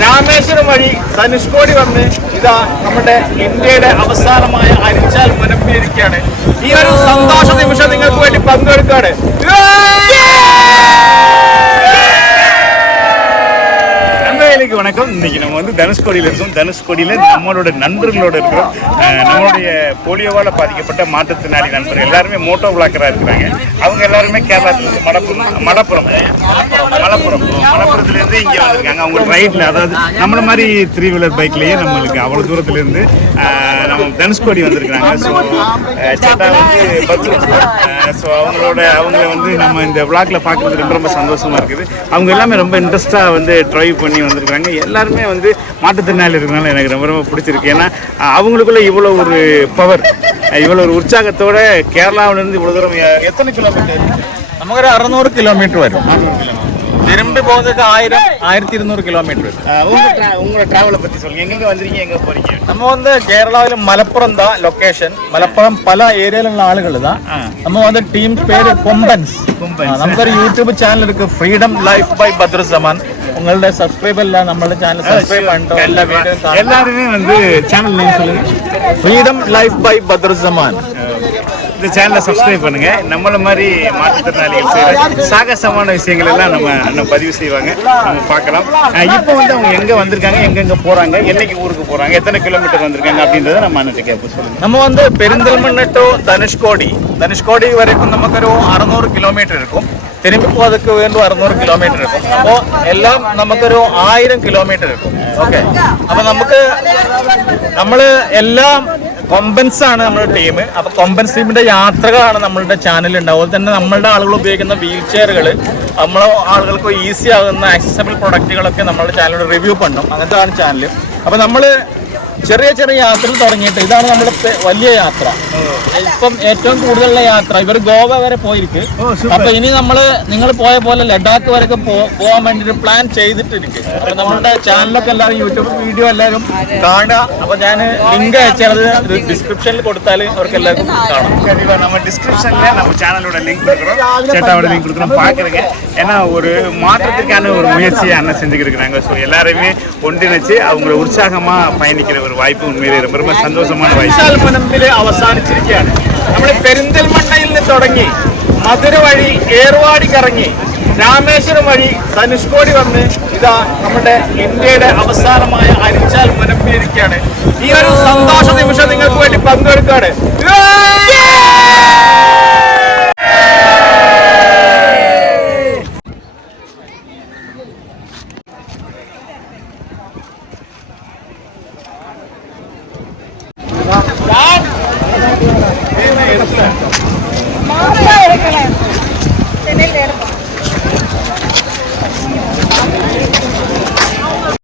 രാമേശ്വരം വഴി ധനുഷ്കോടി വന്ന് ഇതാ നമ്മുടെ ഇന്ത്യയുടെ അവസാനമായ അരിച്ചാൽ മുനമ്പിയിരിക്കുകയാണ്. ഈ ഒരു സന്തോഷ നിമിഷം നിങ്ങൾക്ക് വേണ്ടി പങ്കെടുക്കുകയാണ്. வணக்கம். இன்னைக்கு நம்ம வந்து தனுஷ்கோடியில் இருக்கோம். தனுஷ்கோடியில் நம்மளோட நண்பர்களோடு இருக்கிறோம். நம்மளுடைய போலியோவால் பாதிக்கப்பட்ட மாற்றுத்திறனாளி நண்பர்கள் எல்லாருமே மோட்டோ விளாக்கராக இருக்கிறாங்க. அவங்க எல்லாருமே கேரளாத்திலிருந்து மலப்புறத்துலேருந்து இங்கே வந்திருக்காங்க. அவங்க ரைடில், அதாவது நம்மள மாதிரி 3 வீலர் பைக்லேயே நம்மளுக்கு அவ்வளோ தூரத்துலேருந்து நம்ம தனுஷ்கோடி வந்திருக்கிறாங்க. ஸோ சேட்டா வந்து ஸோ அவங்கள வந்து நம்ம இந்த விளாக்ல பார்க்குறது ரொம்ப ரொம்ப சந்தோஷமாக இருக்குது. அவங்க எல்லாமே ரொம்ப இன்ட்ரெஸ்ட்டாக வந்து ட்ரைவ் பண்ணி வந்திருக்காங்க. எல்லாருமே வந்து மாற்றுத்திறனாளி இருக்கிறனால எனக்கு ரொம்ப ரொம்ப பிடிச்சிருக்கு. ஏன்னா அவங்களுக்குள்ள இவ்வளோ ஒரு பவர், இவ்வளோ ஒரு உற்சாகத்தோட கேரளாவிலேருந்து இவ்வளோ தூரம் எத்தனை கிலோமீட்டர்? നമുക്കൊരു 600 കിലോമീറ്റർ വരും. திரும்பி போகிறதுக்கு 1200 கிலோமீட்டர். உங்களோட டிராவலை பற்றி சொல்லுங்க. எங்கெங்கே வந்திருக்கீங்க, எங்கே போறீங்க? நம்ம வந்து கேரளாவில் மലപ്പുറം தான் லொக்கேஷன். மலப்புறம் பல ஏரியாவில் ஆளுகள் தான். நம்ம வந்து டீம் பேர் கொம்பன்ஸ். നമുക്കൊരു യൂട്യൂബ് ചാനൽ இருக்கு, ஃப்ரீடம் லைஃப் பை பத்ருசமான். உங்களோட சப்ஸ்கிரைபர் எல்லாம் நம்மளோட சேனல் சப்ஸ்கிரைப் பண்ணிட்டோம். எல்லா வீடியோ எல்லாருமே வந்து சேனல் நேம் சொல்லுங்க. Freedom life by Badruzzaman. இந்த சேனலை சப்ஸ்கிரைப் பண்ணுங்க. நம்மள மாதிரி மாற்றுத்திறனாளிகள் செய்கிற சாகசமான விஷயங்கள் எல்லாம் நம்ம பதிவு செய்வாங்க, நம்ம பார்க்கலாம். இப்போ வந்து அவங்க எங்கே வந்திருக்காங்க, எங்கெங்கே போகிறாங்க, என்னைக்கு ஊருக்கு போகிறாங்க, எத்தனை கிலோமீட்டர் வந்திருக்காங்க அப்படின்றத நம்ம அன்னைக்கு கேட்போம். சொல்லுங்கள். நம்ம வந்து பெருந்தல்மண்ண டு தனுஷ்கோடி வரைக்கும் നമുക്കൊരു 600 കിലോമീറ്റർ இருக்கும். திரும்பி போகிறதுக்கு வேண்டும் 600 കിലോമീറ്റർ இருக்கும். അപ്പോൾ എല്ലാം നമുക്കൊരു 1000 കിലോമീറ്റർ இருக்கும். ഓക്കെ. അപ്പോൾ നമ്മൾ എല്ലാം കൊമ്പൻസ് ആണ് നമ്മുടെ ടീം. അപ്പോൾ കൊമ്പൻസ് ടീമിന്റെ യാത്രകളാണ് നമ്മളുടെ ചാനലിൽ ഉണ്ടാവും. അതുപോലെ തന്നെ നമ്മളുടെ ആളുകൾ ഉപയോഗിക്കുന്ന വീൽ ചെയറുകൾ, നമ്മളെ ആളുകൾക്ക് ഈസി ആകുന്ന ആക്സസബിൾ പ്രൊഡക്റ്റുകളൊക്കെ നമ്മളുടെ ചാനലിൽ റിവ്യൂ പണ്ടും അങ്ങനത്തെ ആണ് ചാനൽ. അപ്പോൾ നമ്മൾ ചെറിയ ചെറിയ യാത്രകൾ തുടങ്ങിയിട്ട് ഇതാണ് നമ്മുടെ വലിയ യാത്ര. ഇപ്പം ഏറ്റവും കൂടുതലുള്ള യാത്ര ഇവർ ഗോവ വരെ പോയിരിക്കും. അപ്പൊ ഇനി നിങ്ങൾ പോയ പോലെ ലഡാക്ക് വരെയൊക്കെ പോകാൻ വേണ്ടിട്ട് പ്ലാൻ ചെയ്തിട്ടിരിക്കും. അപ്പൊ നമ്മളുടെ ചാനലൊക്കെ എല്ലാവരും യൂട്യൂബ് വീഡിയോ എല്ലാവരും കാണുക. അപ്പൊ ഞാൻ ലിങ്ക് അയച്ചത് டிஸ்கிரிப்ஷன்ல கொடுத்தாலே அவருக்கு எல்லாருக்கும் കാണാം. கண்டிப்பா நம்ம டிஸ்கிரிப்ஷன்ல நம்ம சேனலோட லிங்க் கொடுக்குறோம், சேட்டாவோட லிங்க் கொடுக்குறோம், பாக்குறீங்க. ஏன்னா ஒரு மாற்றத்திற்கான ஒரு முயற்சியை அண்ணன் செஞ்சுக்கிட்டு இருக்காங்க. ஸோ எல்லாருமே ஒன்றிணைச்சு அவங்கள உற்சாகமா பயணிக்கிற ஒரு വായ്പ ഉണ്മയിലെ ரொம்ப ரொம்ப സന്തോഷமான വായ്പ. മുനമ്പില് അവസാനിച്ചിരിക്കുകയാണ്. നമ്മൾ പെരിന്തൽമണ്ണയിൽ നിന്ന് തുടങ്ങി മധുര വഴി ഏർവാടി കറങ്ങി രാമേശ്വരം വഴി ധനുഷ്കോടി വന്ന് ഇതാ നമ്മുടെ ഇന്ത്യയുടെ അവസാനമായ അരിച്ചാൽ മുനമ്പിയിരിക്കുകയാണ്. ഈ ഒരു സന്തോഷ നിമിഷം നിങ്ങൾക്ക് വേണ്ടി പങ്കെടുക്കുകയാണ്.